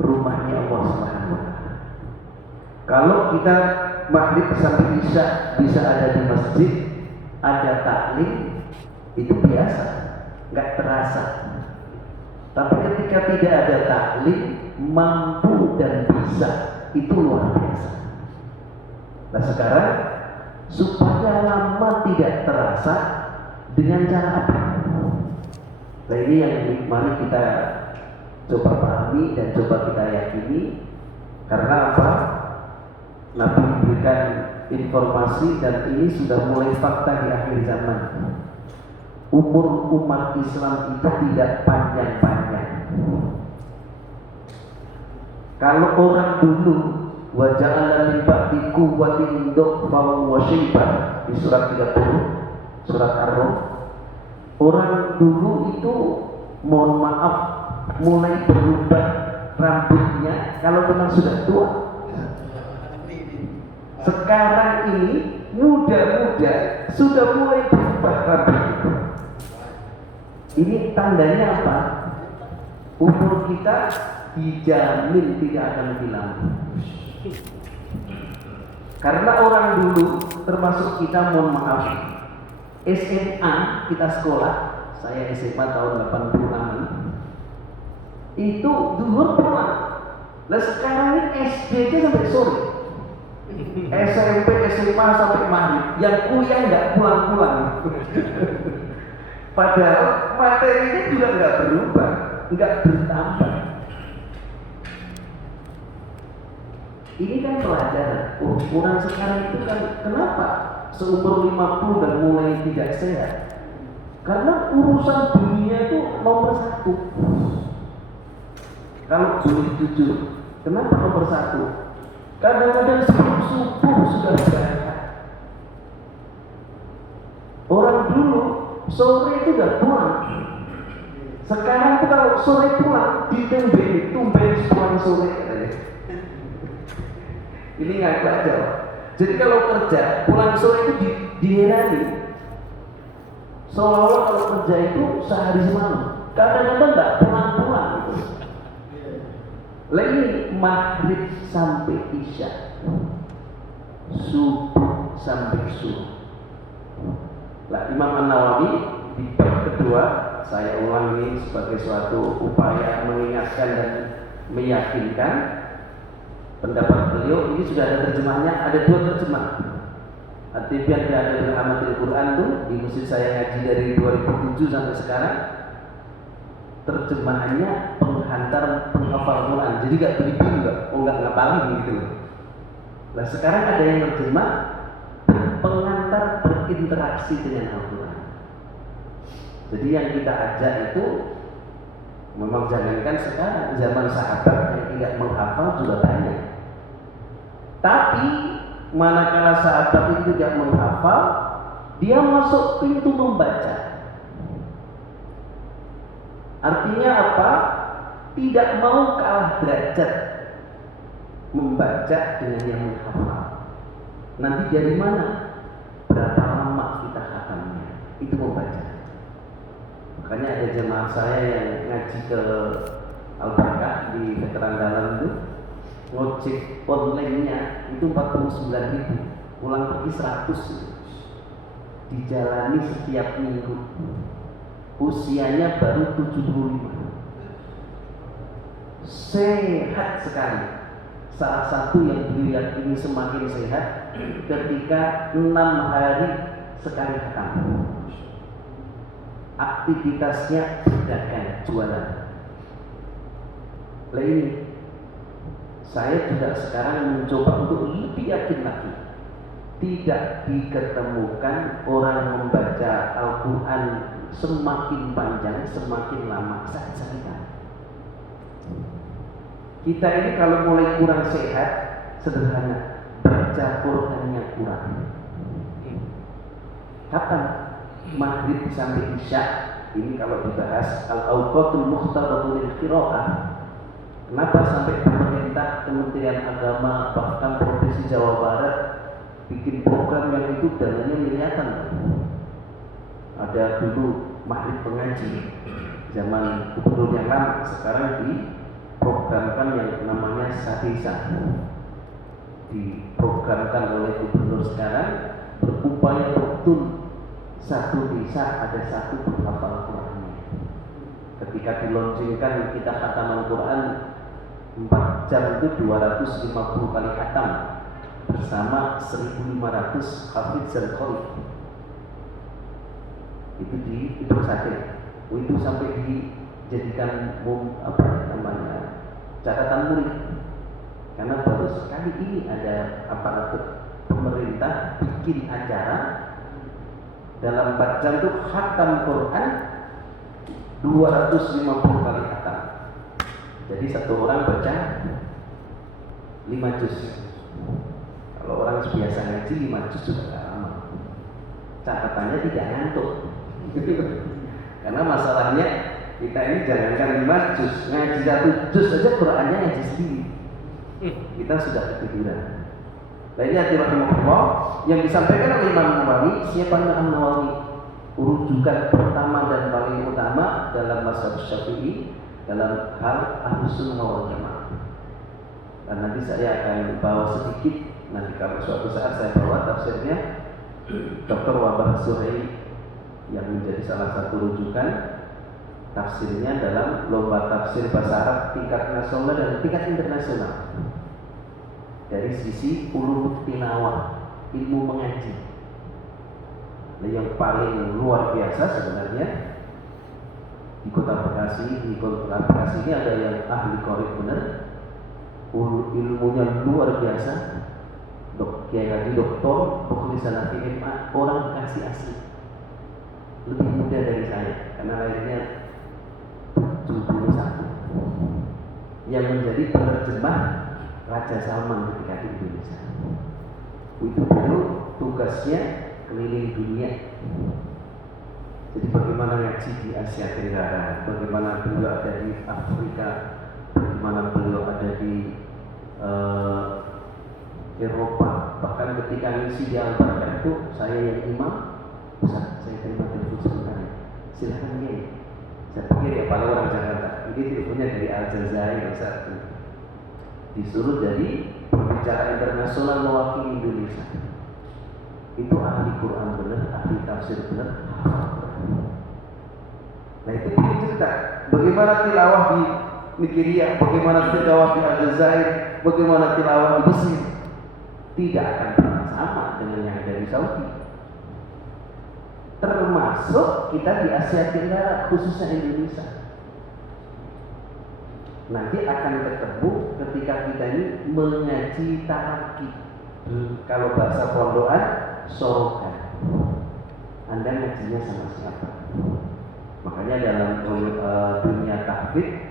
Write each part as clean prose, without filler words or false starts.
rumahnya Allah Subhanahu wa Ta'ala. Kalau kita maghrib sampai isya bisa ada di masjid, ada taklim, itu biasa, nggak terasa. Tapi ketika tidak ada taklim, mampu dan bisa, itu luar biasa. Nah sekarang supaya lama tidak terasa dengan cara apa? Nah ini yang mari kita coba pahami dan coba kita yakini. Karena apa? Nabi memberikan informasi dan ini sudah mulai fakta di akhir zaman. Umur umat Islam itu tidak panjang-panjang. Kalau orang dulu wa ja'ala min ba'di quwwatin dha'fan wa shayban di surat 30 surat Ar-Rum, orang dulu itu mohon maaf mulai berubah rambutnya kalau memang sudah tua. Sekarang ini muda-muda sudah mulai berubah rambut itu. Ini tandanya apa? Umur kita dijamin tidak akan hilang. Karena orang dulu termasuk kita, mohon maaf, SMA kita sekolah, saya SMA tahun 86, itu zuhur pulang. Lah sekarang ini SD aja sampai sore, SMP, SMA sampai maghrib, yang kuliah nggak pulang-pulang. Padahal materinya juga nggak berubah, nggak bertambah. Ini kan pelajaran. Orang sekarang itu kan kenapa seumur 50 dan mulai tidak sehat? Karena urusan dunia itu nomor satu. Kalau boleh jujur, kenapa nomor satu? Kadang-kadang sebelum subuh sudah berangkat. Orang dulu sore itu udah pulang. Sekarang itu kalau sore pulang ditumben pulang sore. Ini ngaku aja. Jadi kalau kerja pulang sore itu diherani. Seolah-olah kalau kerja itu sehari semalam. Kadang-kadang nggak pulang-pulang gitu. Lah ini maghrib sampai isya, subuh sampai subuh. Lah Imam An-Nawawi di bab kedua, saya ulangi sebagai suatu upaya mengingatkan dan meyakinkan pendapat beliau. Ini sudah ada terjemahnya, ada dua terjemah. At-Tibyan fi Adabil Hamatil Quran tuh di masjid saya ngaji dari 2007 sampai sekarang. Terjemahannya penghantar penghafal Quran, jadi gak beli-beli Mbak, nggak ngapalin gitu loh. Nah sekarang ada yang terjemah pengantar berinteraksi dengan Al-Quran. Jadi yang kita ajak itu memang jangankan sekarang, zaman sahabat yang tidak menghafal juga banyak. Tapi manakala sahabat itu tidak menghafal, dia masuk pintu membaca. Artinya apa? Tidak mau kalah derajat membaca dengan yang menghafal. Nanti dari mana? Berapa lama kita hatamnya? Itu membaca. Makanya ada jemaah saya yang ngaji ke Al-Barkah di Veteran Dalam itu, ngojek online-nya itu 49.000, pulang pergi 100, dijalani setiap minggu. Usianya baru 75, sehat sekali. Salah satu yang beliau yakini semakin sehat ketika 6 hari sekali khatam. Aktivitasnya berdagang, jualan. Lah ini saya juga sekarang mencoba untuk lebih yakin lagi. Tidak diketemukan orang membaca Al-Quran semakin panjang, semakin lama saja kita ini kalau mulai kurang sehat, sederhana, baca Qurannya kurang. Kapan? Maghrib sampai isya. Ini kalau dibahas Al-Awqatul Mukhtaratu lil Qiraah. Kenapa sampai pemerintah, Kementerian Agama, bahkan Provinsi Jawa Barat bikin program yang itu dananya miliaran. Ada dulu maghrib pengaji zaman gubernur yang lama, sekarang diprogramkan yang namanya sadesa, diprogramkan oleh gubernur sekarang berupaya betul satu desa ada satu penghafal Qurannya. Ketika dilaunchingkan kita khataman Quran 4 jam itu 250 kali khatam bersama 1.500 hafiz dan qari. Itu di Sate. Itu sampai dijadikan catatan murid. Karena baru sekali ini ada aparatur pemerintah bikin acara dalam 4 jam itu khatam Quran 250 kali khatam. Jadi satu orang baca 5 juz. Kalau orang biasa ngaji 5 juz sudah gak lama. Catatannya tidak ngantuk. Karena masalahnya kita ini jangankan 5 juz, ngaji 1 juz saja Qurannya ngaji sendiri. Kita sudah ketiduran. Lainnya rahimahullah yang disampaikan oleh Imam Nawawi, siapa Imam Nawawi? Rujukan pertama dan paling utama dalam mazhab Syafi'i dalam hal Ahlus Sunnah wal Jamaah. Dan nanti saya akan bawa sedikit, nanti kalau suatu saat saya bawa tafsirnya Dr. Wabah Zuhaili yang menjadi salah satu rujukan tafsirnya dalam lomba tafsir bahasa Arab tingkat nasional dan tingkat internasional. Dari sisi ulum tilawah, ilmu mengaji. Nah, yang paling luar biasa sebenarnya di Kota Bekasi ini ada yang ahli qari benar, ilmunya luar biasa. Kiai Haji Doktor Bukhari Salafi MA, orang Bekasi asli, lebih muda dari saya karena lahirnya 71, yang menjadi penerjemah Raja Salman ketika di Indonesia. Itu dulu tugasnya keliling dunia. Jadi bagaimana ngaji di Asia Tenggara, bagaimana beliau ada di Afrika, bagaimana beliau ada di Eropa. Bahkan ketika ngisi di Al-Barkah itu saya yang imam, Ustaz, saya terima telepon sebentar ya. Silahkan ya. Saya pikir ya paling orang Jakarta. Ini teleponnya dari Aljazair Ustaz. Disuruh jadi pembicara internasional mewakili Indonesia. Itu ahli Quran benar, ahli tafsir benar. Nah itu cerita bagaimana tilawah di Nigeria, bagaimana tilawah di Aljazair, bagaimana tilawah di Mesir. Tidak akan pernah sama dengan yang ada di Saudi. Termasuk kita di Asia Tenggara, khususnya Indonesia. Nanti akan ketemu ketika kita ini mengaji taraki. Kalau bahasa pondokan, sorokan. Anda ngajinya sama siapa? Makanya dalam dunia tahfidz,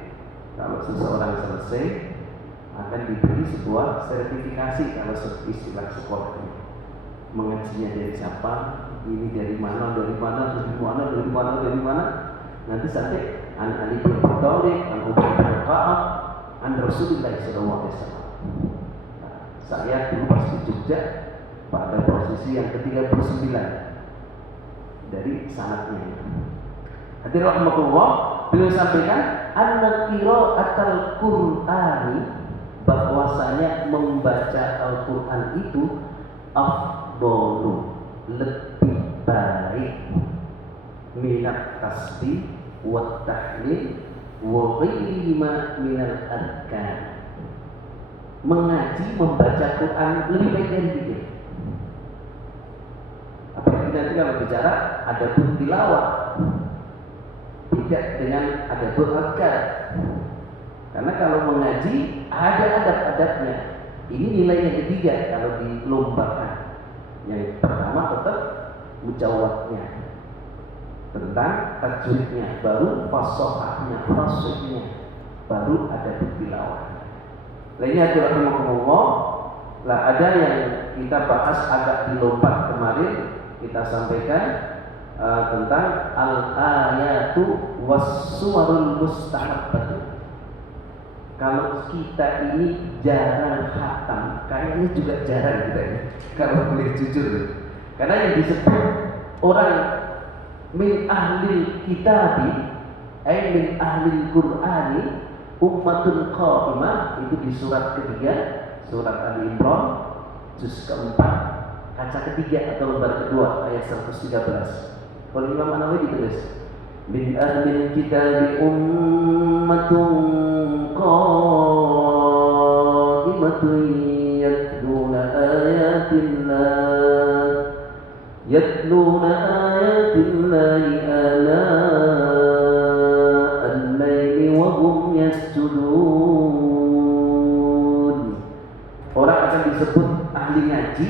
kalau seseorang selesai akan diberi sebuah sertifikasi kalau istilah sekolahnya. Mengajinya dari siapa? Ini dari mana? Nanti sampai an Ali bin Abi Thalib, an Ubay bin Ka'ab, an Rasulullah sallallahu alaihi wasallam. Saya dulu pas di Jogja pada posisi yang ke-39 dari sanadnya. Hadirin rahmatullah, beliau sampaikan an-qira'atul Qur'ani, bahwasanya membaca Al-Qur'an itu afdalu, lebih baik minat tasbih wa tahlil wa ghairihima minal arkan. Mengaji, membaca Quran lebih baik dari zikir. Apalagi nanti kalau bicara ada tilawah, beda dengan ada berakar. Karena kalau mengaji ada adab-adabnya. Ini nilai yang ketiga kalau dilombakan. Yang pertama tetap mujawabnya, tentang tajwidnya, baru fasohahnya, fasihnya, baru ada tilawah. Lainnya rahimahumullah. Lah ada yang kita bahas agak dilompat kemarin, kita sampaikan tentang al-ayatu was-suwarul mustahabbatu. Kalau kita ini jarang khatam, kayaknya juga jarang kita ini, kalau boleh jujur. Karena yang disebut orang min ahlil kitabi, min ahlil Qur'ani, ummatun qa'imah itu di surat ketiga, surat Ali Imran, juz keempat, kaca ketiga atau lembar kedua, ayat 113. Kalau Imam An-Nawawi ditulis, min ahlil kitabi ummatun qa'imatun yatluna ayatillahi al-laili wa hum yasjudun. Orang akan disebut ahli ngaji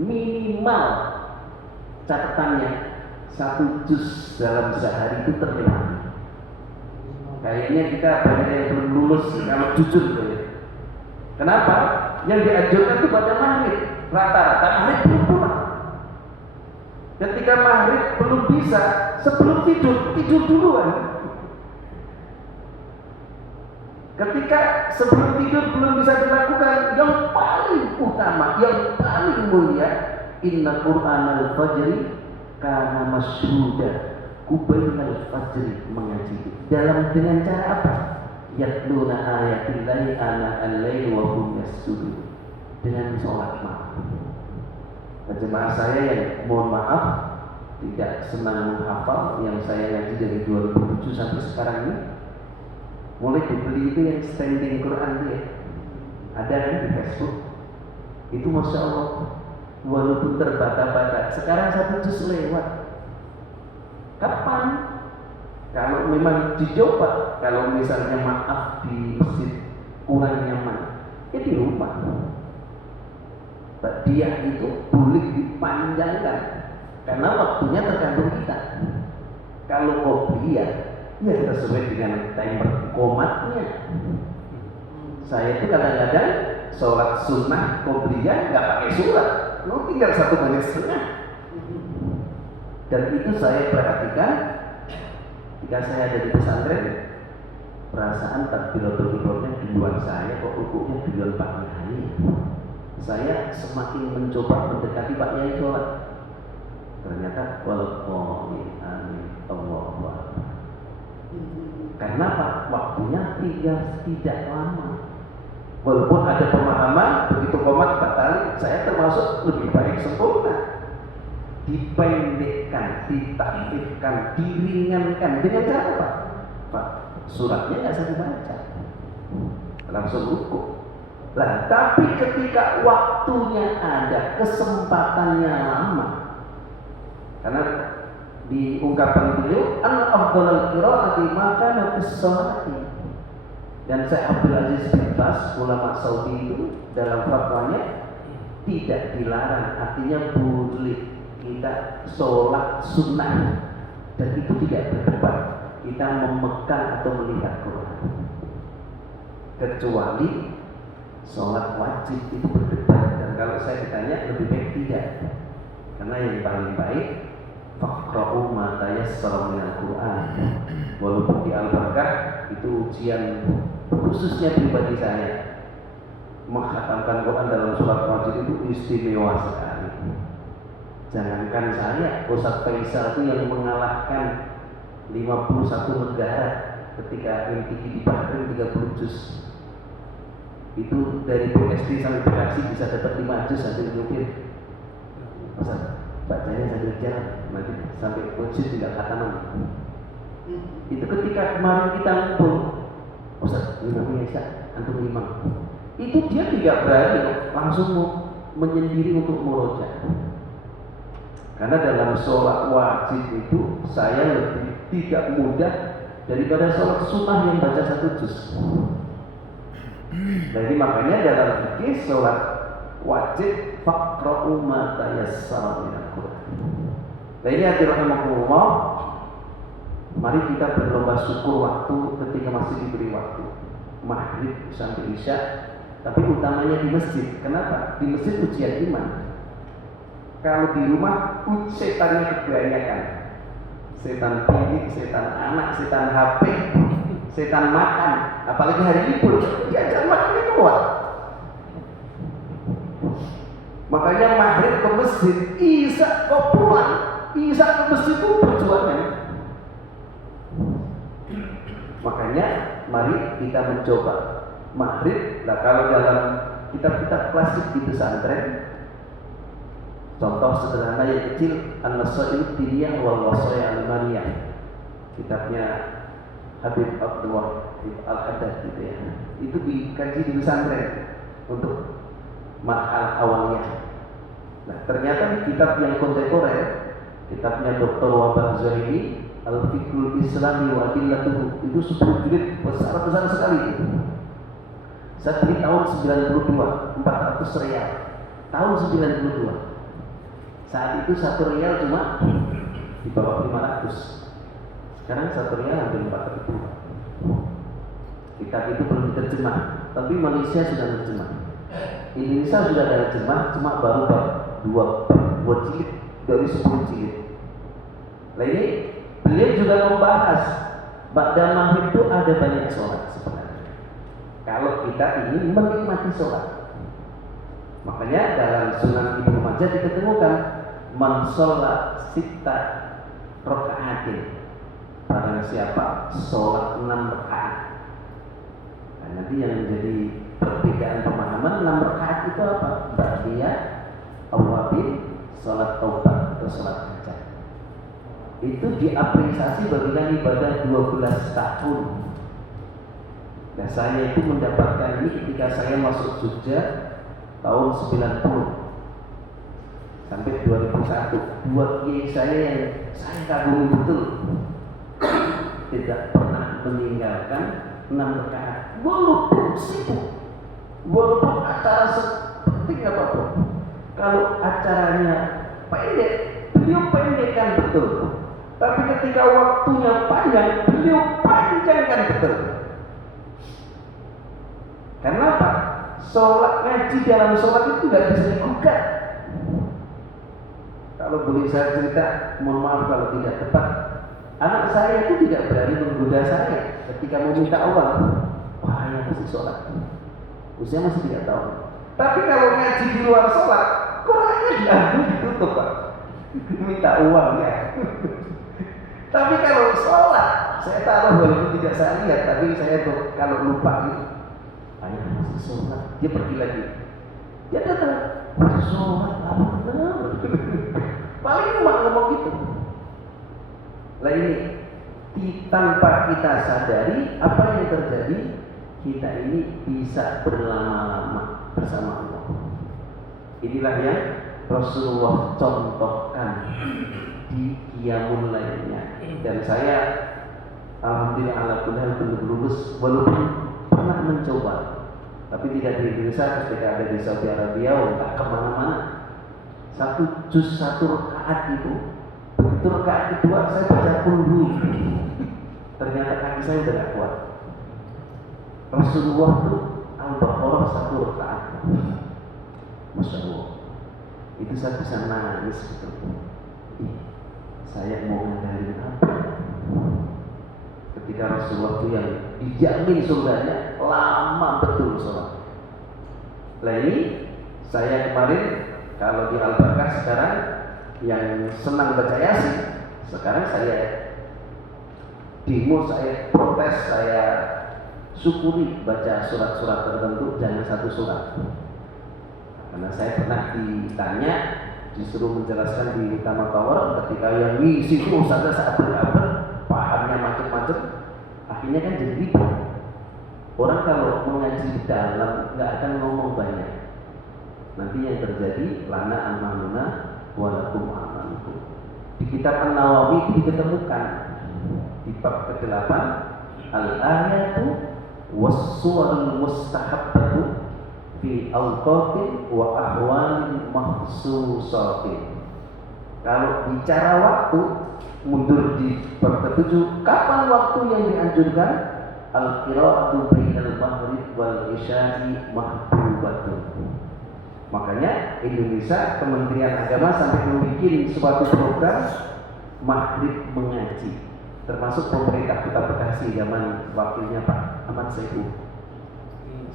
minimal catatannya 1 juz dalam sehari itu terlewati. Kayaknya kita banyak yang belum lulus kalau jujur gitu ya. Kenapa? Yang diajarkan itu baca maghrib, rata-rata maghrib belum pulang. Ketika maghrib belum bisa, sebelum tidur duluan. Ketika sebelum tidur belum bisa dilakukan, yang paling utama, yang paling mulia, inna Qur'anal fajri karena masyhuda kubainal fajri, mengaji dengan cara apa? Yatluna ayatillahi ana al-lail wa hum yasjudun, dengan sholat malam. Jemaah saya yang mohon maaf tidak senang menghafal, yang saya ngaji dari 2007 sampai sekarang ini, mulai dibeli itu yang standing Quran itu ya, ada kan di Facebook itu, masya Allah, walaupun terbata-bata, sekarang 1 juz lewat. Kapan? Kalau memang dicoba, kalau misalnya maaf di masjid kurang nyaman, ya di rumah. Dia itu boleh dipanjangkan, karena waktunya tergantung kita. Kalau qobliyah, ya sesuai dengan timer qomatnya. Saya itu kadang-kadang sholat sunnah qobliyah nggak pakai surat, tinggal 1 menit setengah. Dan itu saya perhatikan ketika saya ada di pesantren, perasaan takbiratul ihramnya duluan saya, kok rukuknya duluan Pak Yai. Saya semakin mencoba mendekati Pak Yai sholat. Ternyata walaupun amin Allahu Akbar. Karena Pak, waktunya tidak lama. Walaupun ada pemahaman begitu komat batal, saya termasuk lebih baik sempurna. Dipendekkan, ditaktifkan, diringankan dengan cara apa? Pak, suratnya nggak usah dibaca, langsung rukuk. Lah, tapi ketika waktunya ada, kesempatannya lama, karena di ungkapan beliau, al-afdhalul qira'ati ma kana fis sholati. Dan Syekh Abdul Aziz bin Baz, ulama Saudi itu, dalam fatwanya tidak dilarang, artinya boleh kita sholat sunnah, dan itu tidak berdebat, kita memegang atau melihat Quran. Kecuali sholat wajib itu berdebat, dan kalau saya ditanya lebih baik tidak, karena yang paling baik faqra'u ma tayassara minal Quran. Walaupun di Al-Baqarah itu ujian khususnya pribadi saya, menghatamkan Quran dalam surat wajib itu istimewa sekali. Jangankan saya, Ustaz Faisal itu yang mengalahkan 51 negara ketika MTQ di Bahrain 30 juz. Itu dari PSD sampai PKC bisa dapat 5 juz sampai mungkin. Ustaz, bacanya sambil jalan, nanti sampai juz tidak khataman. Itu ketika kemarin kita ngumpul, Ustaz, imamnya Isya, antum imam. Itu dia tidak berani langsung menyendiri untuk murojaah. Karena dalam sholat wajib itu saya lebih tidak mudah daripada sholat sunnah yang baca 1 juz. Jadi makanya dalam fikih sholat wajib faqra'u ma tayassara minal Qur'an. Nah ini hadirin rahimakumullah, mari kita berlomba syukur waktu ketika masih diberi waktu, maghrib sampai isya, tapi utamanya di masjid. Kenapa? Di masjid ujian iman. Kalau di rumah setannya kebanyakan, setan bini, setan anak, setan HP, setan makan, apalagi hari libur, diajak makan kuat. Makanya maghrib ke masjid, isya kok pulang, isya ke masjid itu perjuangan. Makanya mari kita mencoba maghrib. Nah, kalau dalam kitab-kitab klasik di pesantren, contoh sederhana yang kecil, An-Nasail Tiniyah wal Wasaya Al-Maniyah, kitabnya Habib Abdul Wahid Al-Haddad gitu ya. Itu dikaji di pesantren untuk marhalah awalnya. Nah, ternyata di kitab yang kontemporer, kitabnya Dr. Wahbah Zuhaili, Al-Fiqhul Islami wa Adillatuhu, itu 10 jilid besar sekali itu. Saya beli tahun 92, 400 rial. Tahun 92. Saat itu 1 rial cuma di bawah 500. Sekarang 1 rial hampir 4.000. Kitab itu belum diterjemah, tapi Malaysia sudah terjemah. Indonesia sudah ada terjemah, cuma baru 2 jilid dari 10 jilid. Nah ini beliau juga membahas ba'da maghrib itu ada banyak sholat sebenarnya. Kalau kita ingin menikmati sholat, makanya dalam Sunan Ibnu Majah diketemukan man sholat sitta raka'atin, barang siapa sholat 6 rakaat. Nah, nanti yang menjadi perbedaan pemahaman 6 rakaat itu apa? Ba'diyah, awabin, sholat taubat atau sholat hajat. Itu diapresiasi bagian ibadah 12 tahun. Nah, saya itu mendapatkan ini ketika saya masuk Jogja tahun 90 sampai 2001. Dua kiai saya yang saya kagumi betul tidak pernah meninggalkan 6 rakaat walaupun sibuk, walaupun acara seperti apapun. Kalau acaranya pendek, beliau pendekkan betul. Tapi ketika waktunya panjang, beliau panjangkan betul. Karena apa? Sholat ngaji dalam sholat itu tidak bisa digugat. Kalau boleh saya cerita, mohon maaf kalau tidak tepat, anak saya itu tidak berani menggoda saya ketika mau minta uang. Wah, ayah masih sholat, usia masih 3 tahun. Tapi kalau ngaji di luar sholat, Qurannya diambil ditutup, Pak. Minta uang ya. Tapi kalau sholat, saya taruh walaupun tidak saya lihat, tapi saya tuh kalau lupa gitu, ayah masih sholat, dia pergi lagi. Dia datang, masih sholat, apa benar? Paling cuma ngomong gitu. Lah ini tanpa kita sadari apa yang terjadi, kita ini bisa berlama-lama bersama Allah. Inilah yang Rasulullah contohkan di qiyamul lailnya. Dan saya alhamdulillah ala kulli hal belum lulus, walaupun pernah mencoba, tapi tidak di Indonesia. Ketika ada di Saudi Arabia, entah kemana-mana, 1 juz 1 rakaat itu, begitu rakaat kedua saya baca dulu, ternyata kaki saya udah gak kuat. Rasulullah itu Al-Baqarah 1 rakaat, Masya Allah, itu saya bisa nangis gitu. Saya mau ngandalin apa? Ketika Rasulullah itu yang dijamin surganya, lama betul sholat. Lah ini saya kemarin kalau di Al-Barkah sekarang yang senang baca Yasin, sekarang saya demo, saya protes, saya syukuri baca surat-surat tertentu, jangan 1 surat. Karena saya pernah ditanya, disuruh menjelaskan di Utama Tower, ketika yang ngisi itu saja saat berapa pahamnya macam-macam, akhirnya kan jadi ribet. Orang kalau mengaji di dalam nggak akan ngomong banyak. Nanti yang terjadi lana amanuna walakum amanukum. Di kitab An-Nawawi itu diketemukan di bab ke-8 al-ayatu was-suwarul mustahabbatu fi awqatin wa ahwalin mahsusatin. Kalau bicara waktu, mundur di bab ke-7, kapan waktu yang dianjurkan? Al-qira'atu bainal maghrib wal isya'i mahbubatun. Makanya Indonesia, Kementerian Agama sampai membuat suatu program maghrib mengaji, termasuk pemerintah Kota Bekasi zaman wakilnya Pak Ahmad Saiku.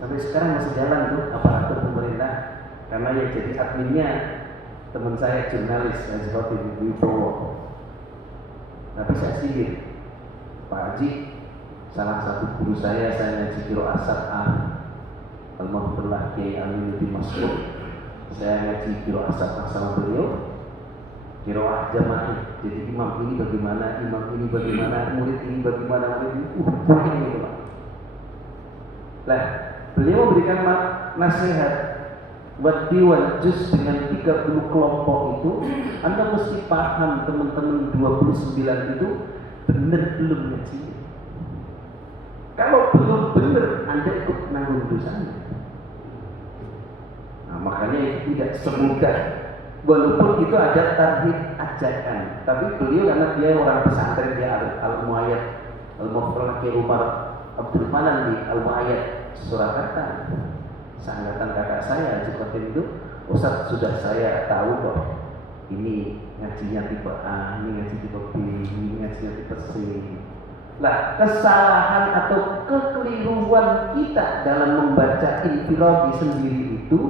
Sampai sekarang masih jalan tuh aparatur pemerintah, karena yang jadi adminnya teman saya jurnalis Azhar Wibowo. Tapi saya sindir, Pak Haji, salah satu guru saya ngaji Qiraat Sab'ah, almarhumullah Kiai Aminuddin Mas'ud. Saya ngaji Qiraat Sab'ah sama beliau, qiraah jamaah. Jadi imam ini bagaimana, imam ini bagaimana, murid ini bagaimana, murid ini mungkin gitu Pak. Lah, beliau memberikan nasihat wadiwan juz dengan 30 kelompok itu. Anda mesti paham teman-teman 29 itu benar belum ngaji. Kalau belum benar, Anda ikut nanggung dosanya. Nah, makanya itu tidak semudah. Walaupun itu ada tarhib ajakan, tapi beliau karena dia orang pesantren, dia Al-Muayyad, Al-Mufrah Ki Umar Abdul Manan di Al-Muayyad Surakarta, seangkatan kakak saya seperti itu. Ustaz, sudah saya tahu kok, ini ngajinya tipe A, ini ngaji tipe B, ini ngajinya tipe C. Lah, kesalahan atau kekeliruan kita dalam membaca infiradi sendiri itu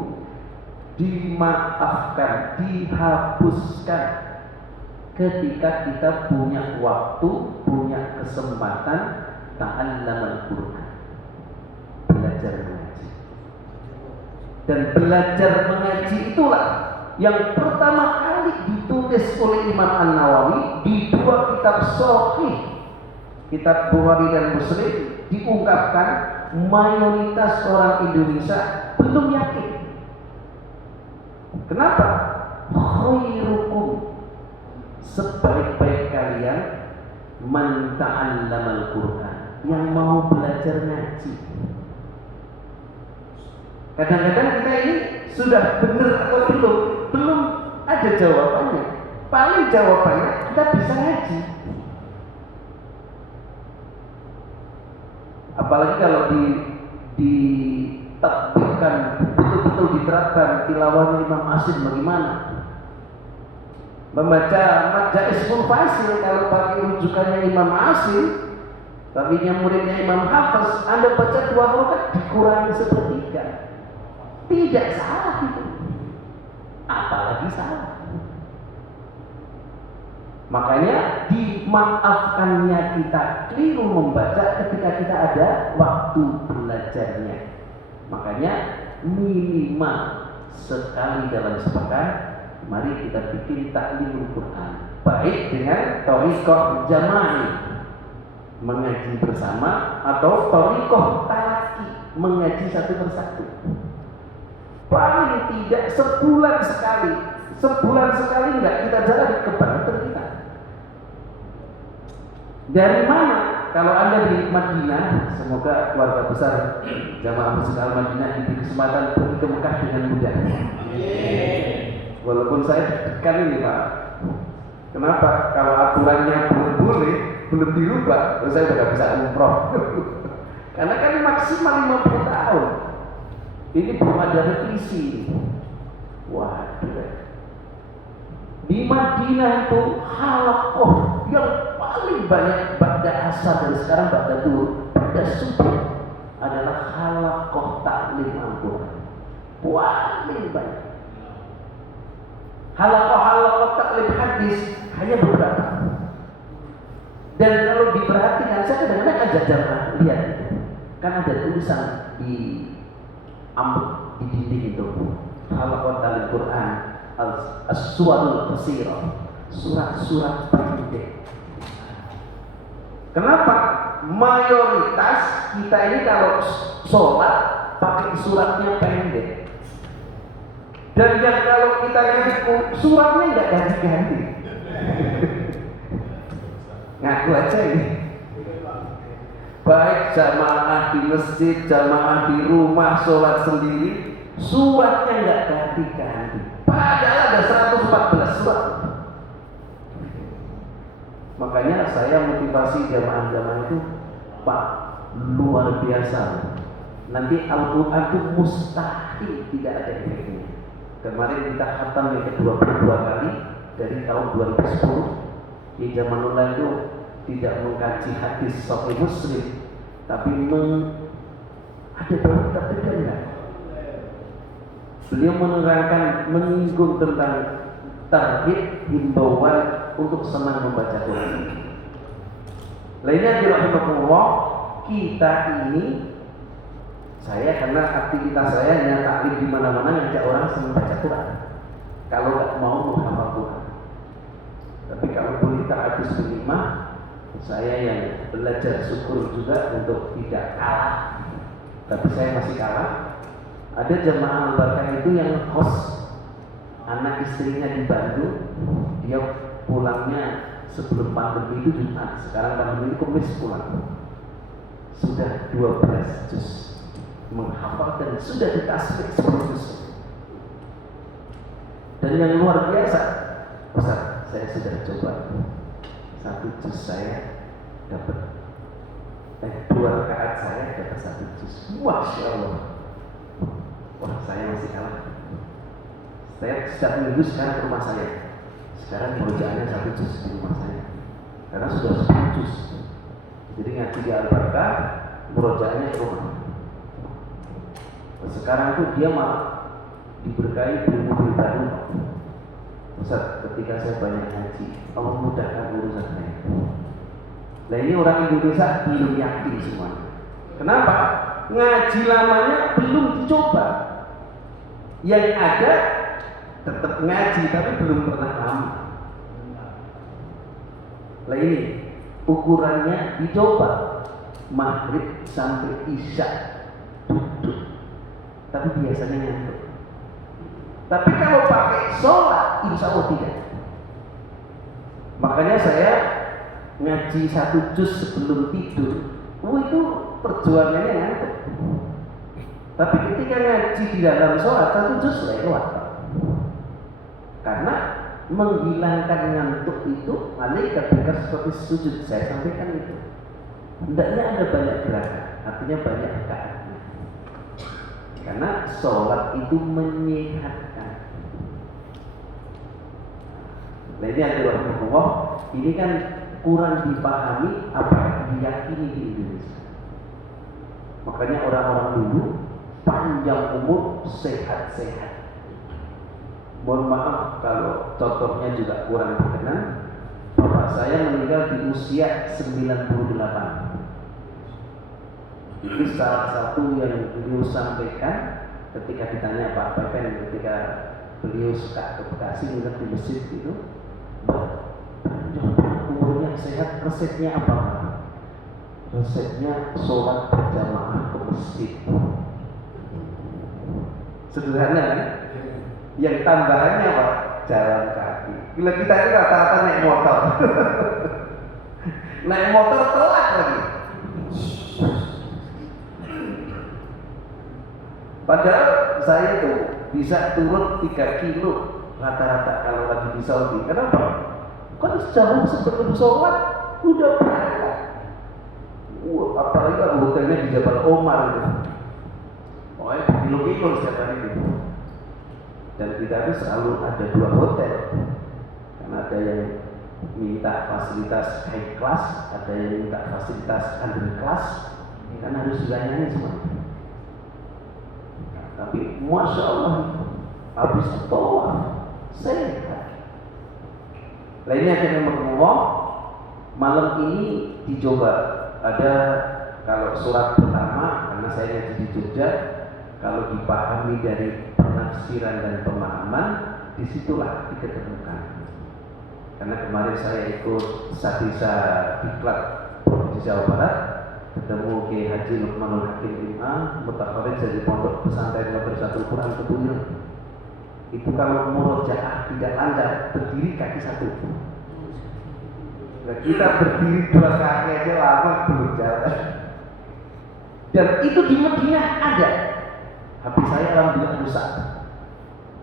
dimaafkan, dihapuskan ketika kita punya waktu, punya kesempatan ta'allamul Qur'an, belajar mengaji. Dan belajar mengaji itulah yang pertama kali ditulis oleh Imam An-Nawawi di 2 kitab Sahih, kitab Bukhari dan Muslim. Diungkapkan mayoritas orang Indonesia belum yakin. Kenapa? Khairukum, sebaik-baik kalian, man ta'allamal Qur'an, yang mau belajar ngaji. Kadang-kadang kita ini sudah benar atau belum? Belum ada jawabannya. Paling jawabannya kita bisa ngaji. Apalagi kalau ditatbikkan, betul-betul diterapkan tilawahnya Imam Asim bagaimana? Membaca Majais Munfasil kalau pakai rujukannya Imam Asim, tapi yang muridnya Imam Hafiz, Anda baca 2 rakaat dikurangi sepertiga. Tidak salah itu. Apalagi salah. Makanya dimaafkannya kita keliru membaca ketika kita ada waktu belajarnya. Makanya minimal sekali dalam sepekan mari kita bikin taklimul Quran, baik dengan thariqah jama'i mengaji bersama atau thariqah talaki mengaji satu persatu. Paling tidak sebulan sekali. Sebulan sekali enggak kita jalan ke Banten kita. Dari mana? Kalau Anda di Madinah, semoga keluarga besar Jamaah Masjid Al-Madinah diberi kesempatan pergi ke Mekah dengan mudah. Walaupun saya deg-degan ini Pak. Kenapa? Kalau aturannya belum boleh, belum dirubah, terus saya sudah bisa umroh. Karena kan maksimal 50 tahun. Ini belum ada revisi. Waduh. Di Madinah itu halaqah yang paling banyak ba'da asar dan sekarang ba'da duhur, ba'da subuh adalah halaqah taklim Al-Quran. Paling banyak. Halaqah taklim hadis hanya beberapa. Dan kalau diperhatikan, saya kadang-kadang ajak jamaah lihat, kan ada tulisan di di dinding itu, halaqah taklim Quran, as-suwarul qasirah, surat-surat pendek. Kenapa? Mayoritas kita ini kalau sholat pakai suratnya pendek. Dan yang kalau kita ngaku suratnya nggak ganti-ganti. Ngaku aja ini. Baik jamaah di masjid, jamaah di rumah, sholat sendiri, suratnya nggak ganti-ganti. Padahal ada 114 surat. Makanya saya motivasi jamaah-jamaah itu, Pak, luar biasa. Nanti Al-Quran itu mustahil tidak ada efeknya. Kemarin kita khatam yang ke-22 kali dari tahun 2010. Di zaman online itu tidak mengkaji hadis Sahih Muslim, tapi ada dalam kitab enggak? Beliau menerangkan, menyinggung tentang tarhib, himbauan untuk senang membaca Quran. Lainnya dirahimahullah, kita ini, saya karena aktivitas saya hanya taklim di mana-mana ngajak orang senang baca Quran. Kalau nggak mau menghafal Quran. Tapi kalau boleh ta'atus binikmah, saya yang belajar syukur juga untuk tidak kalah. Tapi saya masih kalah. Ada jemaah al-barakah itu yang kos, anak istrinya di Bandung, dia pulangnya sebelum pandemi itu Jumat, sekarang pandemi itu Kamis pulang. Sudah 12 juz menghafal dan sudah ditasbih 10 juz. Dan yang luar biasa, Ustaz, saya sudah coba 1 juz saya dapat 2 rakaat saya dapat 1 juz. Masya Allah. Wah, saya masih kalah. Saya setiap minggu sekarang ke rumah saya. Sekarang bacaannya 1 juz di rumah saya. Karena sudah 10 juz. Jadi ngaji di Al-Barakah, murojaahnya ke rumah. Sekarang tuh dia malah diberkahi beli mobil baru. Ustaz, ketika saya banyak ngaji, Allah mudahkan urusan saya. Nah ini orang Indonesia belum yakin semuanya. Kenapa? Ngaji lamanya belum dicoba. Yang ada tetap ngaji tapi belum pernah lama. Lah ini ukurannya dicoba maghrib sampai isya duduk, tapi biasanya ngantuk. Tapi kalau pakai sholat, insya Allah tidak. Makanya saya ngaji 1 juz sebelum tidur, itu perjuangannya ngantuk. Tapi ketika ngaji di dalam sholat 1 juz lewat. Karena menghilangkan ngantuk itu malaikat bukan seperti sujud. Saya sampaikan itu. Hendaknya ada banyak gerakan, artinya banyak rakaatnya. Karena sholat itu menyehatkan. Nah ini ada Allah. Ini kan kurang dipahami apa diyakini di Indonesia. Makanya orang-orang dulu panjang umur, sehat-sehat. Mohon maaf kalau contohnya juga kurang berkenan. Bapak saya meninggal di usia 98. Itu salah satu yang beliau sampaikan ketika ditanya Pak Pepen ketika beliau suka ke Bekasi menginap di masjid itu, panjang umurnya sehat, resepnya apa? Resepnya sholat berjamaah ke masjid. Sederhana kan? Yang tambahannya apa? Jalan kaki. Bila kita itu rata-rata naik motor. Naik motor telat lagi. Padahal saya itu bisa turun 3 kilo rata-rata kalau lagi di Saudi. Kenapa? Kan jauh sebelum sholat udah berangkat. Apalagi kalau hotelnya di Jabal Omar itu. Pokoknya kilo-kilo setiap hari itu. Dan kita itu selalu ada 2 hotel. Karena ada yang minta fasilitas high class, ada yang minta fasilitas under class. Kan harus dilayani semua. Nah, tapi Masya Allah, habis tawaf sehat. Lainnya akan Allah, malam ini dicoba. Ada kalau surat pertama, karena saya ngaji di Jogja, kalau dipahami dari penafsiran dan pemahaman, disitulah diketemukan. Karena kemarin saya ikut Sadisa Diklat di Jawa Barat, ketemu Kiai Haji Lukmanul Hakim Imam, mutakharij dari pondok pesantren Madrasatul Quran Kebunyung. Itu kalau murojaah tidak lancar, berdiri kaki 1. Nah, kita berdiri 2 kaki aja lama belum jalan. Dan itu di Madinah ada. HP saya alhamdulillah rusak.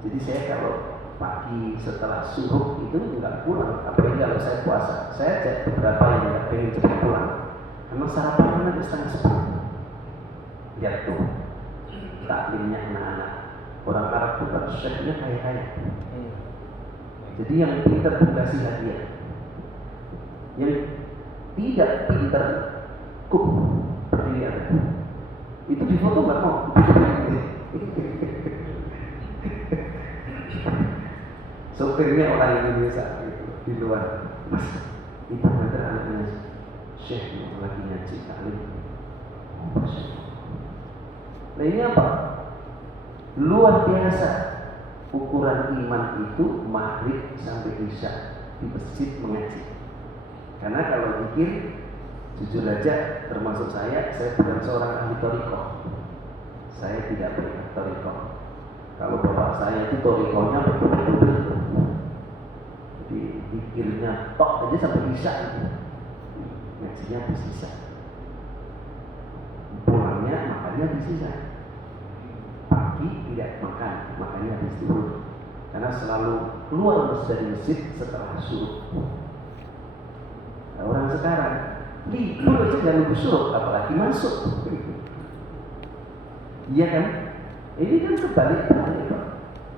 Jadi saya kalau pagi setelah subuh itu nggak pulang. Apalagi kalau saya puasa, saya cek beberapa yang nggak pengen cepat pulang. Karena sarapan nanti 9:30. Lihat tuh, taklimnya anak-anak. Orang Arab bukan syekhnya kaya-kaya. Jadi yang pintar dikasih hadiah. Yang tidak pintar berdiri ada. Itu di foto nggak mau. Sopirnya orang Indonesia gitu, di luar. Mas, itu bener anaknya Syekh lagi ngaji taklim. Nah ini apa? Luar biasa ukuran iman itu maghrib sampai isya di masjid mengaji. Karena kalau zikir, jujur aja termasuk saya bukan seorang ahli thariqah. Saya tidak beriman thariqah. Kalau bapak saya itu thariqahnya betul-betul, jadi zikirnya tok aja sampai isya itu. Ngajinya habis isya. Pulangnya makannya habis isya. Pagi tidak makan, makannya habis zuhur. Karena selalu keluar dari masjid setelah subuh. Nah, orang sekarang libur aja jangan nunggu suruh, apalagi masuk. Iya kan? Ini kan kebalik-balik.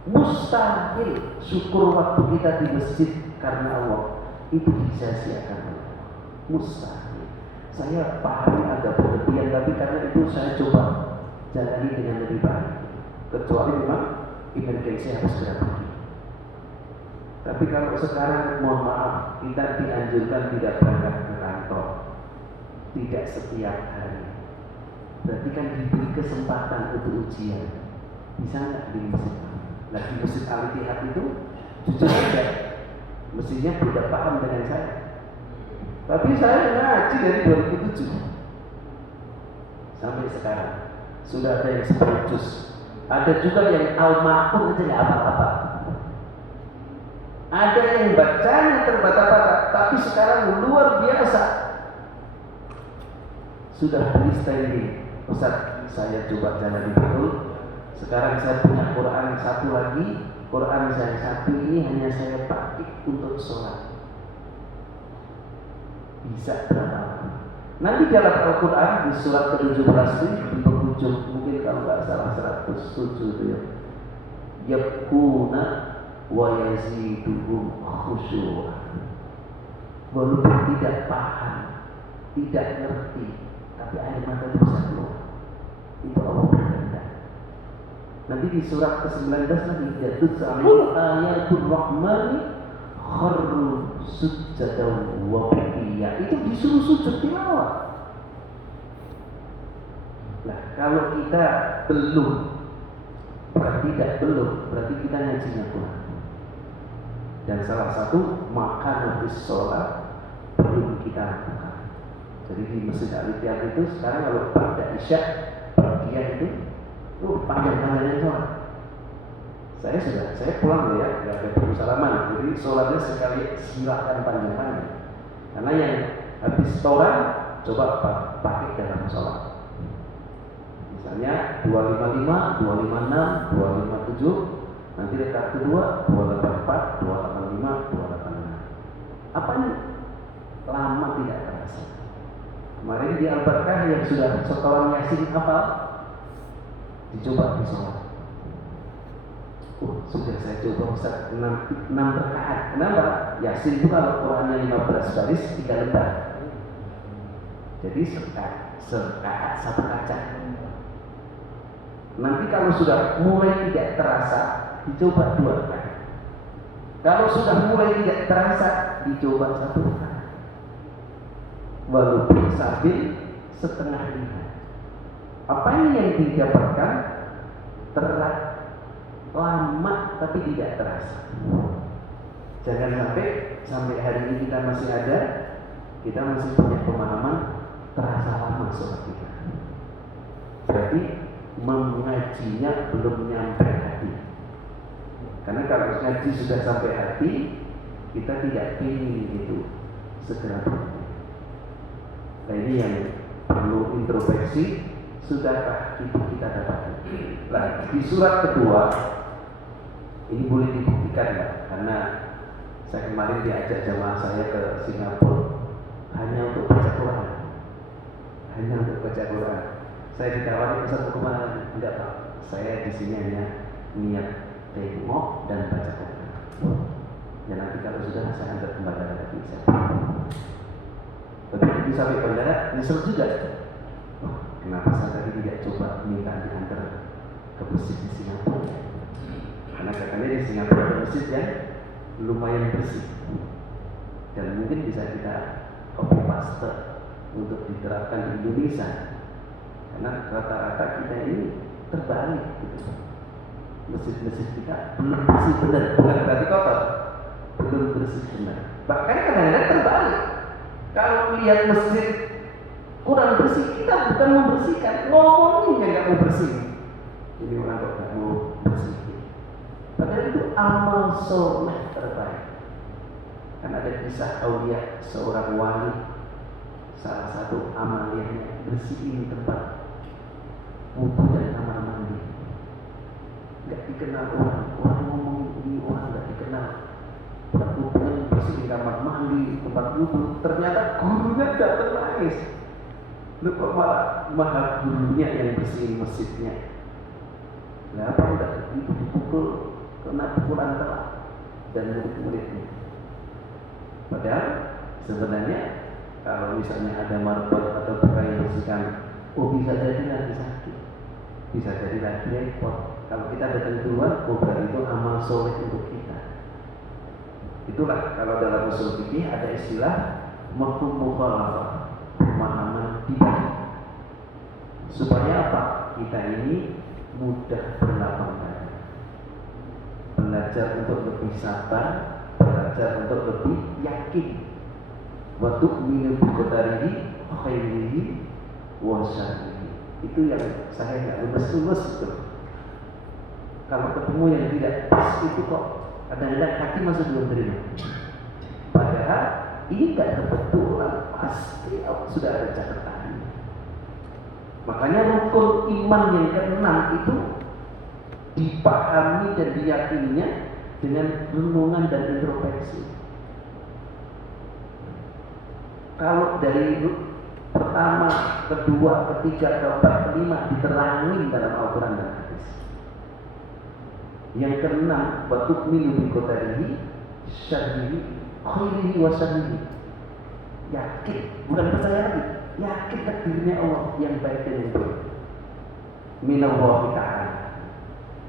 Mustahil syukur waktu kita di masjid karena Allah itu disia-siakan. Mustahil. Saya pahami agak berlebihan, tapi karena itu saya coba jalani dengan lebih baik. Kecuali memang emergensi harus segera pergi. Tapi kalau sekarang mohon maaf, kita dianjurkan tidak berangkat ke kantor, tidak setiap hari. Berarti kan diberi kesempatan untuk ujian. Bisa nggak di masjid? Nah di masjid Al-Ittihad itu jujur saja, mestinya tidak paham dengan saya. Tapi saya ngaji dari 2007 sampai sekarang. Sudah ada yang 10 juz. Ada juga yang al-ma'qul aja nggak apa-apa. Ada yang bacanya terbata-bata, tapi sekarang luar biasa. Sudah beli standing, Ustaz, saya coba jalani betul. Sekarang saya punya Quran satu lagi. Quran saya satu ini hanya saya pakai untuk sholat. Bisa berapa? Nanti dalam Al-Quran di surat ke-17 di penghujung, mungkin kalau nggak salah 107 itu ya, yabkuna wa yaziduhum khusyu'an. Walaupun tidak paham, tidak ngerti, tapi air mata itu bisa keluar. Itu Allah berkehendak. Nanti di surat ke-19 lagi, yatus'alul ayatul rahmani kharru sujjadan wa bukiya. Itu disuruh sujud tilawah. Nah, kalau kita belum, bukan tidak belum, berarti kita ngajinya kurang. Dan salah satu makan habis sholat belum kita lakukan. Jadi di Masjid Al-Ittihad itu sekarang kalau pada isya bagian itu panjang-panjangnya sholat. Saya pulang loh ya, nggak ada perlu salaman. Jadi sholatnya sekali silakan panjang-panjang. Karena yang habis setoran coba pakai dalam sholat. Misalnya 255, 256, 257. Nanti rakaat kedua 284, 285, 286. Apa ini? Lama tidak terasa. Kemarin di Al-Barakah yang sudah setoran Yasin hafal, dicoba di sholat. Sudah saya coba Ustaz 6 rakaat. Kenapa? Yasin itu kalau Qurannya 15 baris 3 lembar. Jadi serakaat satu kaca. Nanti kalau sudah mulai tidak terasa, dicoba 2 rakaat. Kalau sudah mulai tidak terasa, dicoba 1 rakaat. Walaupun sambil setengah lihat. Apa ini yang didapatkan? Lama tapi tidak terasa. Jangan sampai hari ini kita masih ada, kita masih punya pemahaman terasa lama sholat kita. Berarti mengajinya belum nyampe hati. Karena kalau ngaji sudah sampai hati, kita tidak ingin itu segera berhenti. Nah ini yang perlu introspeksi. Sudahkah itu kita dapatkan? Nah, di surat kedua ini boleh dibuktikan ya, karena saya kemarin diajak jamaah saya ke Singapura hanya untuk baca Quran. Saya ditawari Ustaz kemana? Enggak Pak, saya di sini hanya niat tengok dan baca Quran. Ya nanti kalau sudah saya antar ke bandara lagi. Begitu sampai bandara nyesel juga. Kenapa saya tadi tidak coba minta diantar ke masjid di Singapura? Karena katanya di Singapura ada masjid yang lumayan bersih dan mungkin bisa kita copy paste untuk diterapkan di Indonesia. Karena rata-rata kita ini terbalik gitu. Masjid-masjid kita belum bersih benar, bukan berarti kotor, belum bersih benar. Bahkan kadang-kadang terbalik. Kalau lihat masjid kurang bersih, kita bukan membersihkan, ngomongin yang nggak mau bersih. Jadi orang kok nggak mau bersih. Padahal itu amal soleh terbaik. Kan ada kisah aulia seorang wali, salah satu amaliyahnya bersihin tempat wudhu dan kamar mandi. Nggak dikenal orang ngomong ini orang nggak dikenal. Berhubungan bersihin kamar mandi, tempat wudhu, ternyata gurunya datang nangis. Lu kok malah gurunya yang bersihin masjidnya? Nah, apa udah itu dipukul kena pukulan telak dan murid-muridnya. Padahal sebenarnya kalau misalnya ada marbot atau buka yang bersihkan, bisa jadi lagi sakit, bisa jadi lagi repot. Kalau kita datang duluan, berarti itu amal soleh untuk kita. Itulah kalau dalam usul fikih ada istilah mafhum mukhalafah, pemahaman dibalik. Supaya apa? Kita ini mudah berlapang dada, belajar untuk lebih sabar, belajar untuk lebih yakin. Wa tu'minu bi qadarihi khairihi wa syarrihi. Itu yang saya nggak lulus itu. Kalau ketemu yang tidak pas itu kok kadang-kadang hati masih belum terima. Padahal ini nggak kebetulan, pasti sudah ada catatan. Makanya rukun iman yang keenam itu dipahami dan diyakininya dengan renungan dan introspeksi. Kalau dari pertama, kedua, ketiga, keempat, kelima diterangin dalam Al-Quran dan hadis. Yang keenam, wa tu'minu bi qadarihi syarrihi khairihi wa syarrihi. Yakin, bukan percaya lagi. Yakin takdirnya Allah yang baik dan yang buruk. Minallahi ta'ala.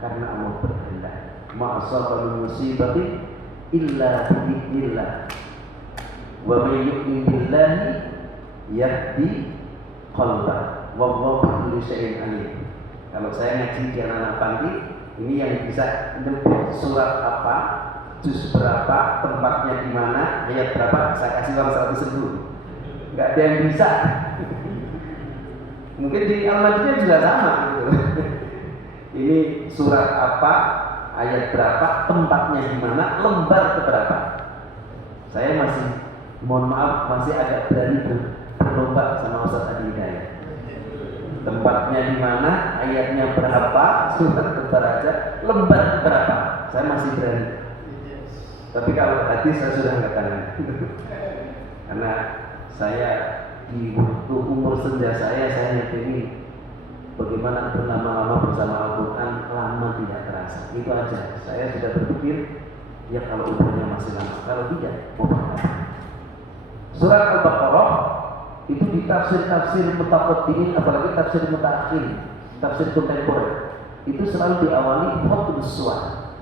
Karena Allah berkehendak. Ma asaba min musibatin illa bi'idznillah. Wa may yu'min billahi yahdi qalbah. Wallahu bi kulli syai'in alim. Kalau saya ngaji di anak-anak panti, ini yang bisa menyebut surat apa, juz berapa, tempatnya di mana, ayat berapa, saya kasih uang 100.000. Nggak ada yang bisa. Mungkin di Al-Madinah juga sama gitu. Ini surat apa, ayat berapa, tempatnya di mana, lembar keberapa. Saya masih, mohon maaf, masih agak berani berlomba sama Ustaz Adi Hidayat. Tempatnya di mana, ayatnya berapa, surat keberapa aja, lembar keberapa. Saya masih berani. Tapi kalau hati saya sudah nggak tahan. Karena saya di waktu umur senja saya yakini bagaimana berlama-lama bersama Al-Quran lama tidak terasa. Itu aja. Saya sudah berpikir ya kalau umurnya masih lama, kalau tidak mau apa? Surat Al-Baqarah itu di tafsir mutaqaddimin, apalagi tafsir mutaakhir, tafsir kontemporer, itu selalu diawali fadlus surat,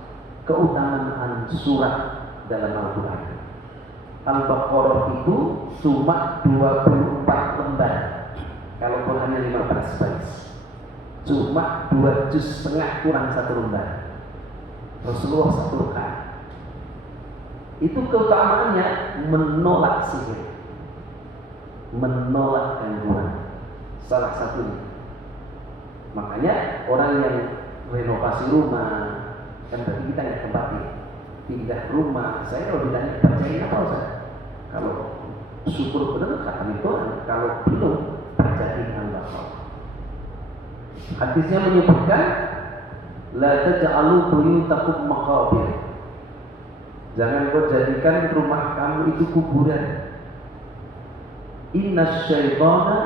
keutamaan surat dalam Al-Quran. Al-Baqarah itu cuma 24 lembar. Kalau Qurannya 15 baris. Cuma 2 juz setengah kurang 1 lembar. Rasulullah 1 rakaat. Itu keutamaannya menolak sihir, menolak gangguan. Salah satunya. Makanya orang yang renovasi rumah, kan berarti kita nggak tempatin. Pindah rumah, saya kalau ditanya bacain apa Ustaz? Kalau syukur benar kata itu, kalau belum bacain Al-Baqarah. Hadisnya menyebutkan la taj'alu buyutakum maqabir. Jangan kau jadikan rumah kamu itu kuburan. Inna syaitana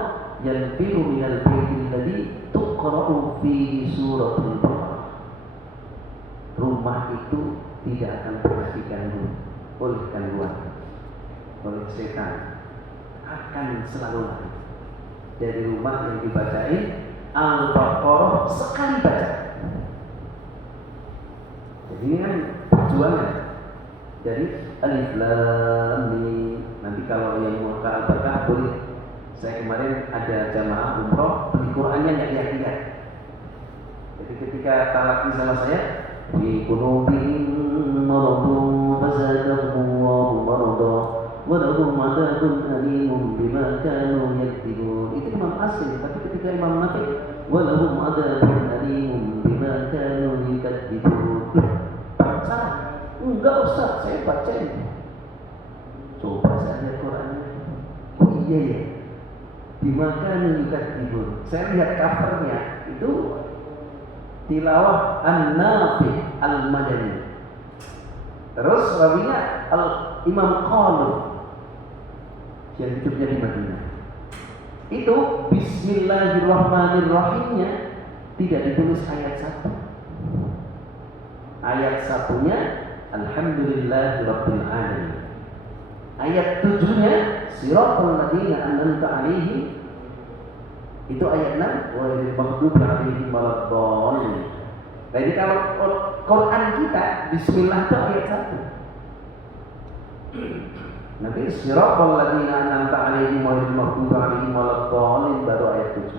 yanfiru minal baitil ladzi tuqra'u fi suratul Baqarah. Rumah itu tidak akan pernah diganggu oleh gangguan, oleh setan, akan selalu lari dari rumah yang dibacain Al-Baqarah sekali baca. Jadi ini kan perjuangan. Jadi Alif Lam Mim. Nanti kalau yang mau ke Al-Baqarah boleh. Saya kemarin ada jamaah umroh beli Qurannya nggak lihat-lihat. Jadi ketika talaki sama saya, fi qulubihim maradun fazadahumullahu marada wa lahum adzabun alimun bima kanu yaktubun. Itu Imam Asim, tapi ketika Imam Nafi, wa lahum adzabun alimun bima kanu yaktubun. Baca? Enggak Ustaz, saya bacain. Coba saya lihat Qurannya. Oh iya ya. Bima kanu yaktubun. Saya lihat covernya itu tilawah An-Nafi Al-Madani. Terus rawinya Imam Khalid yang hidupnya di Madinah. Itu Bismillahirrahmanirrahimnya tidak ditulis ayat 1. Ayat 1-nya Alhamdulillahirabbil alamin. Ayat 7-nya Siratal ladzina an'amta 'alaihim. Itu ayat 6, wa maghdubi 'alaihim waladdallin. Jadi kalau Quran kita bismillah itu ayat 1. Nanti siratal ladzina an'amta 'alaihim wa maghdubi 'alaihim waladdallin baru ayat 7.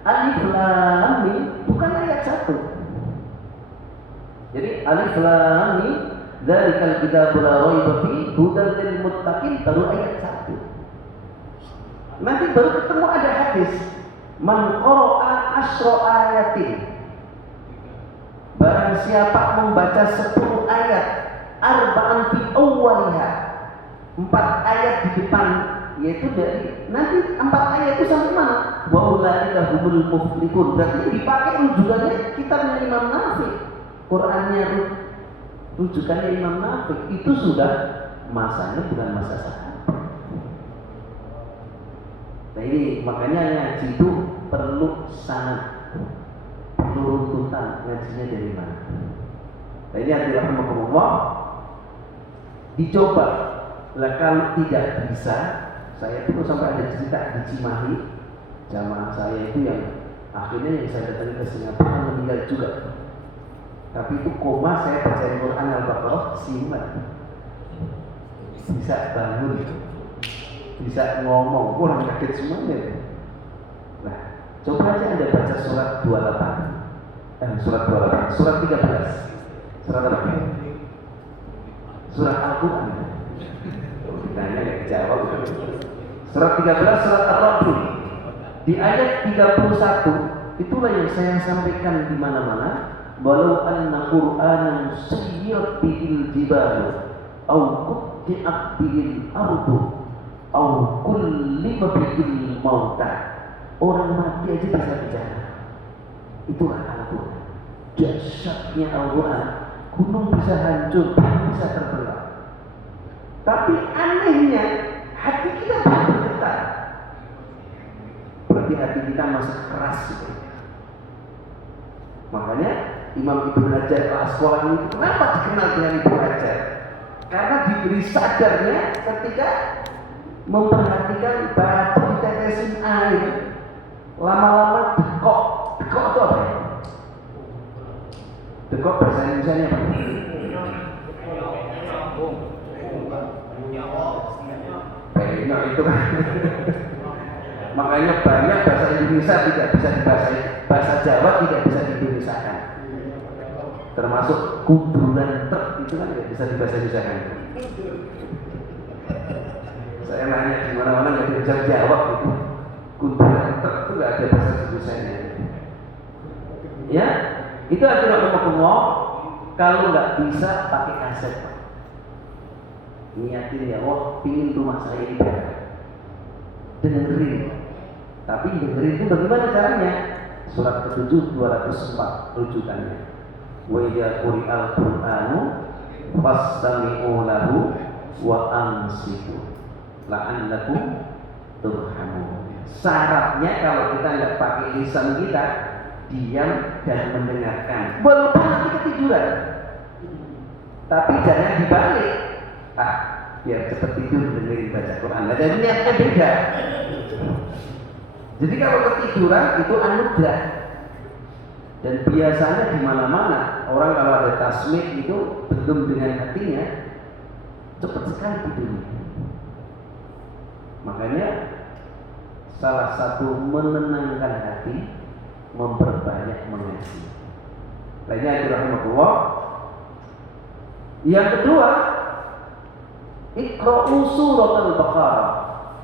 Alif lam mim bukan ayat 1. Jadi alif lam mim dzalikal kitabu la raiba fihi hudan lil muttaqin baru ayat 1. Nanti baru ketemu ada hadis man qara'a asyra ayatin. Barang siapa membaca 10 ayat arba'an fi awwaliha, 4 ayat di depan, yaitu dari nanti 4 ayat itu sampai mana? Wa ulaika humul muflihun. Berarti dipakai rujukannya kitabnya Imam Nafi. Qurannya rujukannya Imam Nafi. Itu sudah masanya bukan masa sahabat. Nah ini makanya ngaji itu perlu sanad, perlu runtutan ngajinya dari mana. Nah ini adalah rahmatullah. Dicoba lah, kalau tidak bisa, saya itu sampai ada cerita di Cimahi, jamaah saya itu yang akhirnya yang saya datang ke Singapura meninggal juga. Tapi itu koma, saya baca Quran Al-Baqarah simat, bisa bangun, bisa ngomong, kurang kaget semuanya. Nah, coba aja Anda baca surat 28, surat 13, surat apa? Surat Al-Quran. Ditanya nggak dijawab. Surat 13, surat Ar-Ra'd. Di ayat 31, itulah yang saya sampaikan di mana-mana. Walau anna Qur'anan sayyirat bihil jibalu au qutti'at bihil ardu au kullima bihil mauta. Orang mati aja bisa bicara. Itulah Al-Quran. Dahsyatnya Al-Quran. Gunung bisa hancur, bisa terbelah. Tapi anehnya hati kita bergetar. Berarti hati kita masih keras gitu. Makanya Imam Ibnu Hajar Al-Asqalani itu kenapa dikenal dengan Ibnu Hajar? Karena diberi sadarnya ketika memperhatikan batu ditetesin air, lama-lama dekok. Dekok itu apa ya? Dekok bahasa Indonesia apa? Nah itu kan. Makanya banyak bahasa Indonesia tidak bisa dibahasai, bahasa Jawa tidak bisa diindonesakan. Termasuk kuburan truk itu kan tidak bisa dibahasa Indonesakan. Saya nanya di mana-mana nggak bisa jawab itu. Kuburan truk itu nggak ada bahasa Indonesianya. Ya, itu adalah Allah. Kalau nggak bisa pakai kaset. Niatin ya, oh pingin rumah saya ini dengerin. Tapi dengerin itu bagaimana caranya? Surat ke-7 204 rujukannya. Wa idza quri'al Qur'anu fastami'u lahu wa ansitu la'allakum turhamun. Syaratnya kalau kita nggak pakai lisan kita, diam dan mendengarkan. Walaupun nanti ketiduran. Tapi jangan dibalik. Biar cepat tidur dengerin baca Quran. Nah, jadi niatnya beda. Jadi kalau ketiduran itu anugerah. Dan biasanya di mana-mana orang kalau ada tasmid itu belum dengan hatinya cepat sekali tidurnya. Makanya salah satu menenangkan hati, memperbanyak mengaji. Lainnya itu rahmatullah. Yang kedua, iqra'u surat al-Baqarah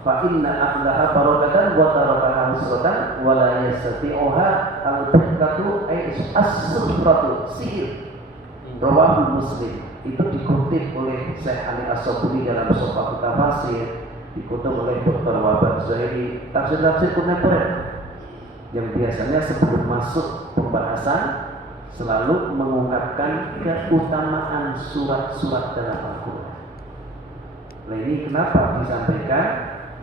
fa inna ahlaha barakatan wa tarakaha husratan wa la yastati'uha al-barakatu ay as-sufratu sihir. Rawahu Muslim. Itu dikutip oleh Syekh Ali As-Sabuni dalam Sofa Tafsir, dikutip oleh Dr. Wahab Zaidi, tafsir-tafsir kontemporer yang biasanya sebelum masuk pembahasan selalu mengungkapkan keutamaan surat-surat dalam Al-Quran. Nah ini kenapa disampaikan?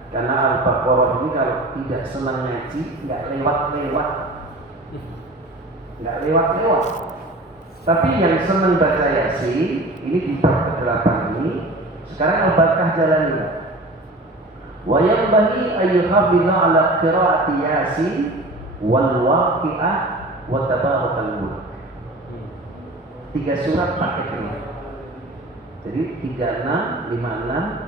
Karena Al-Baqarah ini kalau tidak senang ngaji, nggak lewat-lewat. Tapi yang senang baca Yasin, ini di bab ke-8 ini, sekarang Al-Baqarah jalani. Wa yanbaghi ayyuhafidha ala qiraati Yasin wal waqi'ah wa tabarakal mulk. 3 surat paket ini. Jadi 36, 56,